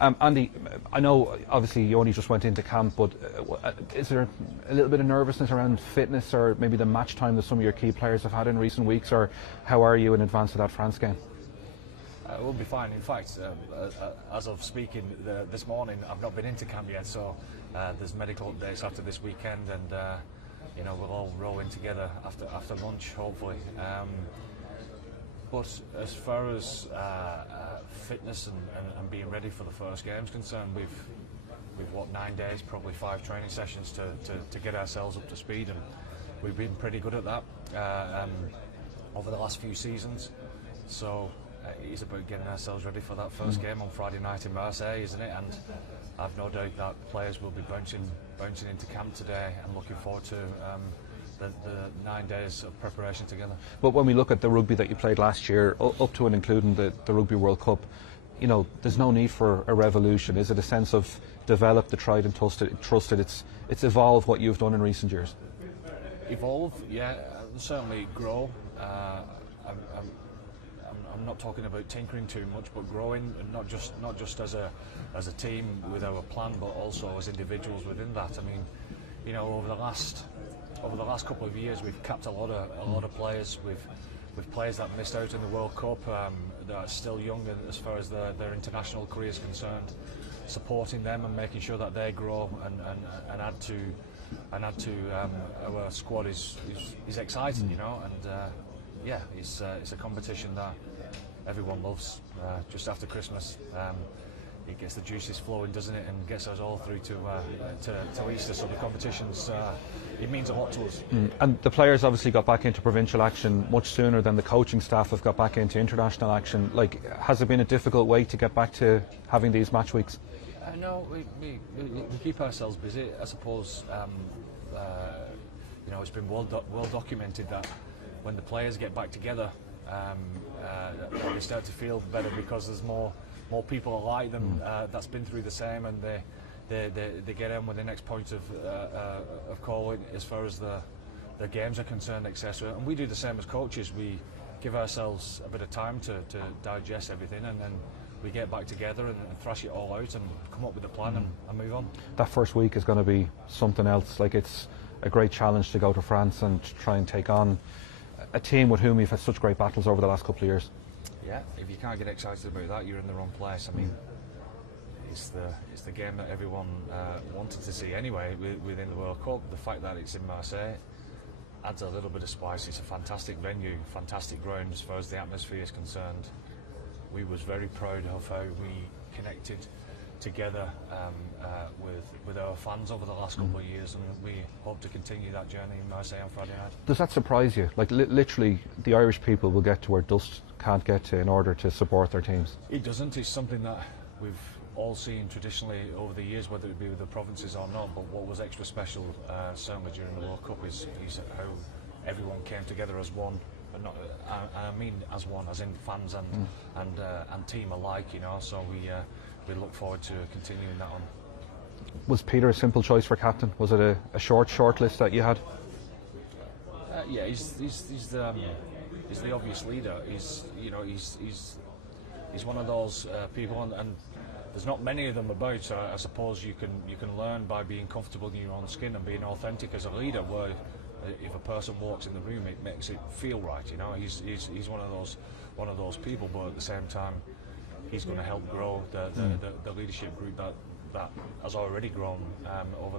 Andy, I know obviously you only just went into camp, but is there a little bit of nervousness around fitness or maybe the match time that some of your key players have had in recent weeks, or how are you in advance of that France game? We'll be fine. In fact, as of speaking this morning, I've not been into camp yet, so there's medical updates after this weekend, and you know, we'll all roll in together after lunch, hopefully. But as far as fitness and being ready for the first game is concerned, we've what, 9 days, probably 5 training sessions to get ourselves up to speed, and we've been pretty good at that over the last few seasons. So it's about getting ourselves ready for that first game on Friday night in Marseille, isn't it? And I've no doubt that players will be bouncing into camp today. I'm looking forward to the 9 days of preparation together. But when we look at the rugby that you played last year, up to and including the Rugby World Cup, you know, there's no need for a revolution. Is it a sense of develop the tried and trusted? It's evolve what you've done in recent years. Evolve, yeah, certainly grow. I'm not talking about tinkering too much, but growing, and not just as a team with our plan, but also as individuals within that. I mean, you know, over the last couple of years, we've capped a lot of players with players that missed out in the World Cup, that are still young as far as their international career is concerned. Supporting them and making sure that they grow and add to our squad is exciting, you know, and yeah, it's a competition that everyone loves. Just after Christmas, it gets the juices flowing, doesn't it, and gets us all through to Easter. So the competitions, it means a lot to us. And the players obviously got back into provincial action much sooner than the coaching staff have got back into international action. Like, has it been a difficult way to get back to having these match weeks? No, we keep ourselves busy. I suppose you know, it's been well documented that when the players get back together, they start to feel better because there's more people like them that's been through the same, and they get in with the next point of call as far as the games are concerned, etc. And we do the same as coaches. We give ourselves a bit of time to digest everything, and then we get back together and thrash it all out and come up with a plan and move on. That first week is going to be something else. Like, it's a great challenge to go to France and try and take on a team with whom you've had such great battles over the last couple of years. Yeah, if you can't get excited about that, you're in the wrong place. I mean, it's the game that everyone wanted to see anyway within the World Cup. The fact that it's in Marseille adds a little bit of spice. It's a fantastic venue, fantastic ground as far as the atmosphere is concerned. We was very proud of how we connected together with our fans over the last couple of years, and we hope to continue that journey in Marseille on Friday night. Does that surprise you? Like, literally, the Irish people will get to where dust can't get to in order to support their teams. It doesn't. It's something that we've all seen traditionally over the years, whether it be with the provinces or not. But what was extra special, certainly during the World Cup, is how everyone came together as one. And I mean as one, as in fans and team alike, you know. So we look forward to continuing that on. Was Peter a simple choice for captain? Was it a short list that you had? Yeah, he's the obvious leader. He's one of those people, and there's not many of them about. So I suppose you can learn by being comfortable in your own skin and being authentic as a leader. Where if a person walks in the room, it makes it feel right. You know, he's one of those people, but at the same time, he's going to help grow the leadership group that has already grown over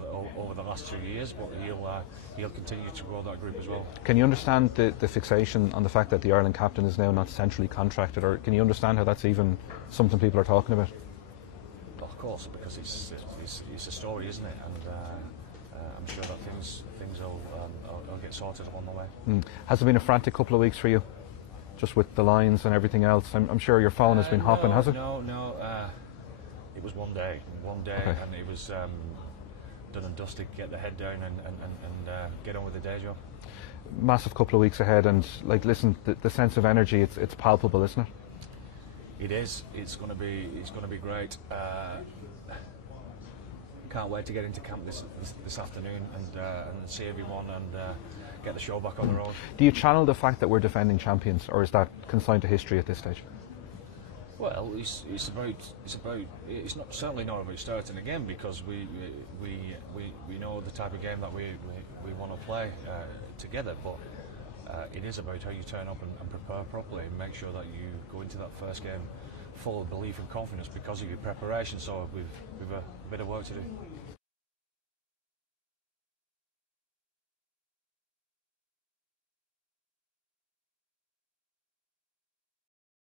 the last 2 years. But he'll continue to grow that group as well. Can you understand the fixation on the fact that the Ireland captain is now not centrally contracted, or can you understand how that's even something people are talking about? Well, of course, because it's a story, isn't it? And I'm sure that things will get sorted along the way. Has it been a frantic couple of weeks for you, just with the lines and everything else? I'm sure your phone has been hopping, has it? No. It was one day, okay. And it was done and dusted. Get the head down and get on with the day job. Massive couple of weeks ahead, and like, listen, the sense of energy, it's palpable, isn't it? It is. It's going to be great. Can't wait to get into camp this afternoon and see everyone and get the show back on the road. Do you channel the fact that we're defending champions, or is that consigned to history at this stage? Well, it's not certainly not about starting again, because we know the type of game that we want to play together, but it is about how you turn up and prepare properly and make sure that you go into that first game full of belief and confidence because of your preparation. So we've a bit of work to do.